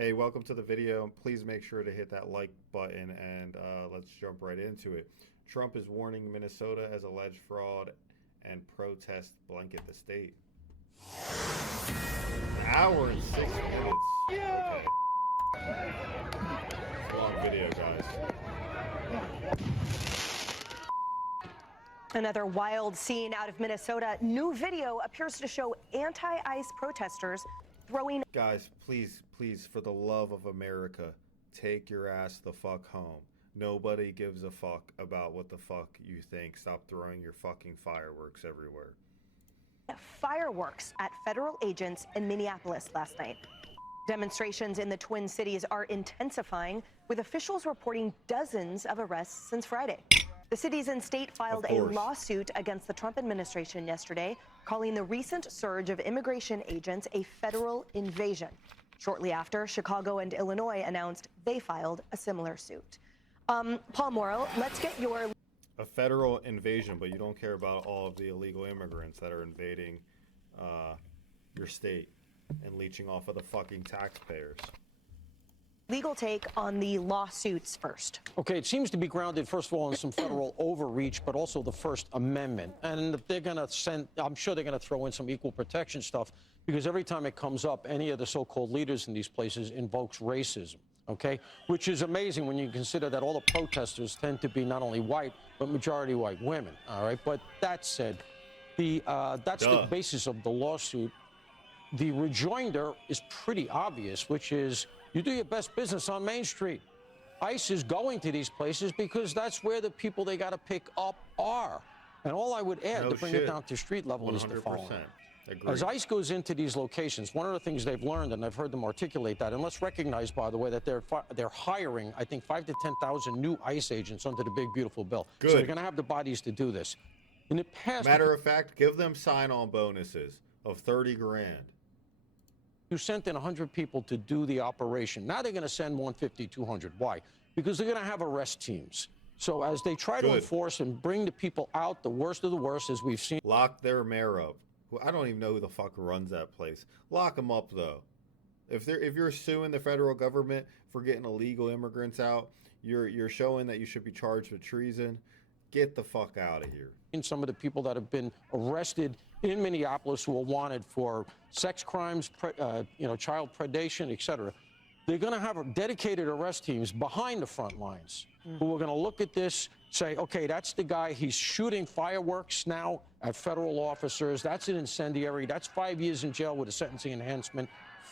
Hey, welcome to the video. Please make sure to hit that like button and let's jump right into it. Trump is warning Minnesota as alleged fraud and protest blanket the state. An hour and 6 minutes. Okay. It's a long video, guys. Another wild scene out of Minnesota. New video appears to show anti-ICE protesters throwing... Guys, please, for the love of America, take your ass the fuck home. Nobody gives a fuck about what the fuck you think. Stop throwing your fucking fireworks everywhere. Fireworks at federal agents in Minneapolis last night. Demonstrations in the Twin Cities are intensifying, with officials reporting dozens of arrests since Friday. The cities and state filed a lawsuit against the Trump administration yesterday, calling the recent surge of immigration agents a federal invasion. Shortly after, Chicago and Illinois announced they filed a similar suit. Paul Morrow, let's get your... A federal invasion, but you don't care about all of the illegal immigrants that are invading your state and leeching off of the fucking taxpayers. Legal take on the lawsuits first. Okay, it seems to be grounded, first of all, in some federal overreach, but also the First Amendment. And they're going to send, I'm sure they're going to throw in some equal protection stuff, because every time it comes up, any of the so-called leaders in these places invokes racism, okay? Which is amazing when you consider that all the protesters tend to be not only white, but majority white women, all right? But that said, that's the basis of the lawsuit. The rejoinder is pretty obvious, which is you do your best business on Main Street. ICE is going to these places because that's where the people they got to pick up are. And all I would add to bring it down to street level is the following. As ICE goes into these locations, one of the things they've learned, and I've heard them articulate that, and let's recognize, by the way, that they're hiring, I think, 5,000 to 10,000 new ICE agents under the big, beautiful bill. Good. So they're going to have the bodies to do this. In the past... Matter of fact, give them sign-on bonuses of 30 grand. You sent in 100 people to do the operation. Now they're going to send 150, 200. Why? Because they're going to have arrest teams. So as they try to enforce and bring the people out, the worst of the worst, as we've seen. Lock their mayor up. I don't even know who the fuck runs that place. Lock them up, though. If you're suing the federal government for getting illegal immigrants out, you're showing that you should be charged with treason. Get the fuck out of here. And some of the people that have been arrested in Minneapolis who are wanted for sex crimes, child predation, etc. They're going to have dedicated arrest teams behind the front lines who are going to look at this, say, okay, that's the guy. He's shooting fireworks now at federal officers. That's an incendiary. That's 5 years in jail with a sentencing enhancement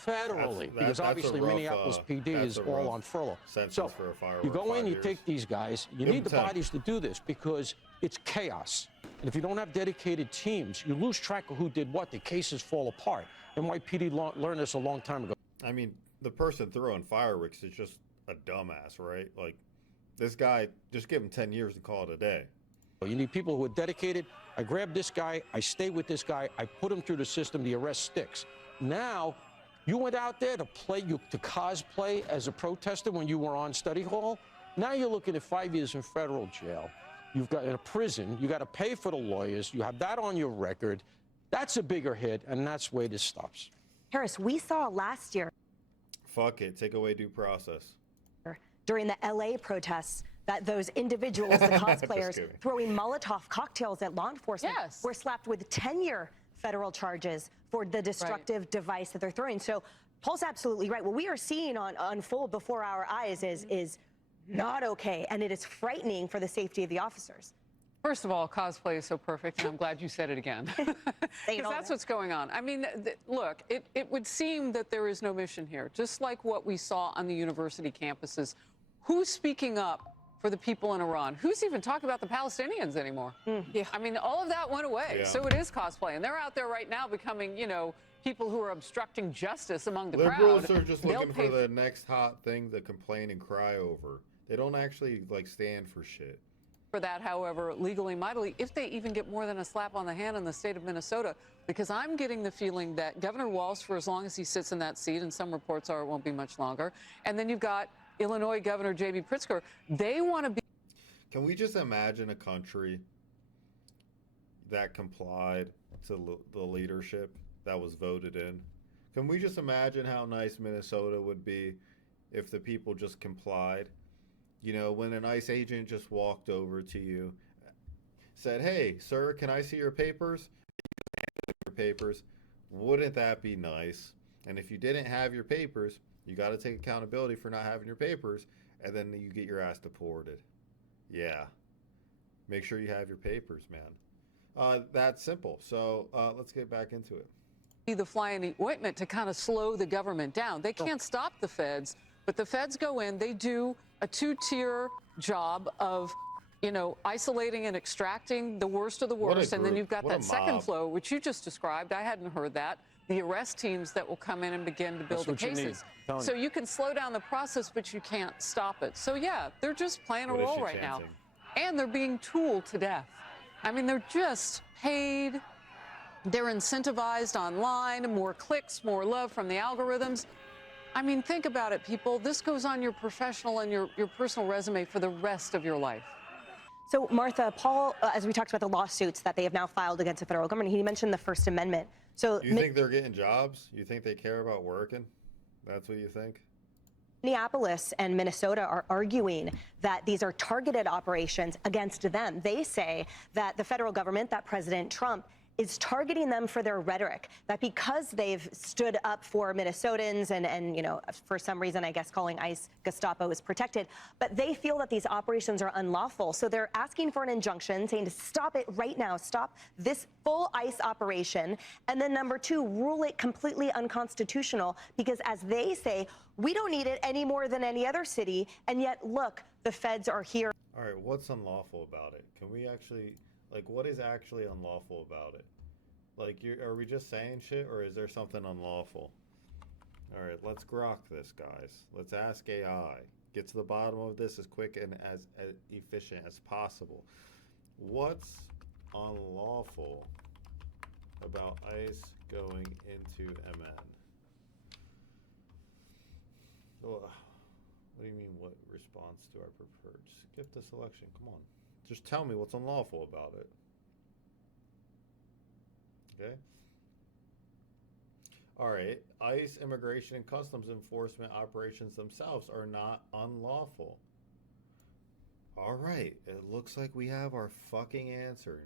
federally, because obviously Minneapolis PD is all on furlough. So you go in, you take these guys. You need the bodies to do this because it's chaos. And if you don't have dedicated teams, you lose track of who did what. The cases fall apart. NYPD learned this a long time ago. I mean, the person throwing fireworks is just a dumbass, right? Like, this guy, just give him 10 years and call it a day. You need people who are dedicated. I grab this guy. I stay with this guy. I put him through the system. The arrest sticks. Now, you went out there to cosplay as a protester when you were on study hall. Now you're looking at 5 years in federal jail. You've got in a prison. You got to pay for the lawyers. You have that on your record. That's a bigger hit, and that's where this stops. Harris, we saw last year. Fuck it. Take away due process. During the LA protests, that those individuals, the cosplayers, throwing Molotov cocktails at law enforcement were slapped with 10-year federal charges for the destructive device that they're throwing. So Paul's absolutely right. What we are seeing unfold before our eyes is not okay, and it is frightening for the safety of the officers. First of all, cosplay is so perfect, and I'm glad you said it again. Because that's what's going on. I mean, look, it would seem that there is no mission here, just like what we saw on the university campuses. Who's speaking up for the people in Iran? Who's even talking about the Palestinians anymore? I mean, all of that went away. So it is cosplay, and they're out there right now becoming, people who are obstructing justice among the crowd. Liberals are just looking for the next hot thing to complain and cry over. They don't actually, stand for shit. For that, however, legally, mightily, if they even get more than a slap on the hand in the state of Minnesota, because I'm getting the feeling that Governor Walz, for as long as he sits in that seat, and some reports are it won't be much longer, and then you've got Illinois Governor J.B. Pritzker, they want to be... Can we just imagine a country that complied to the leadership that was voted in? Can we just imagine how nice Minnesota would be if the people just complied? You know, when an ICE agent just walked over to you, said, "Hey, sir, can I see your papers?" Your papers. Wouldn't that be nice? And if you didn't have your papers, you got to take accountability for not having your papers, and then you get your ass deported. Yeah. Make sure you have your papers, man. That's simple. So let's get back into it. The fly in the ointment to kind of slow the government down. They can't stop the feds, but the feds go in, they do a two-tier job of, you know, isolating and extracting the worst of the worst. And then you've got that second flow, which you just described. I hadn't heard that. The arrest teams that will come in and begin to build the cases. So you can slow down the process, but you can't stop it. So, yeah, they're just playing a role right now. And they're being tooled to death. I mean, they're just paid. They're incentivized online, more clicks, more love from the algorithms. I mean, think about it, people. This goes on your professional and your personal resume for the rest of your life. So, Martha, Paul, as we talked about the lawsuits that they have now filed against the federal government, he mentioned the First Amendment. So, you think they're getting jobs? You think they care about working? That's what you think? Minneapolis and Minnesota are arguing that these are targeted operations against them. They say that the federal government, that President Trump, is targeting them for their rhetoric, that because they've stood up for Minnesotans and you know, for some reason, I guess, calling ICE Gestapo is protected, but they feel that these operations are unlawful. So they're asking for an injunction saying to stop it right now, stop this full ICE operation. And then number two, rule it completely unconstitutional because as they say, we don't need it any more than any other city. And yet, look, the feds are here. All right, what's unlawful about it? Can we actually... Like, what is actually unlawful about it? Like, are we just saying shit, or is there something unlawful? All right, let's grok this, guys. Let's ask AI. Get to the bottom of this as quick and as efficient as possible. What's unlawful about ICE going into MN? What do you mean, what response do I prefer? Just skip the selection. Come on. Just tell me what's unlawful about it. Okay? All right. ICE, Immigration, and Customs Enforcement operations themselves are not unlawful. All right. It looks like we have our fucking answer.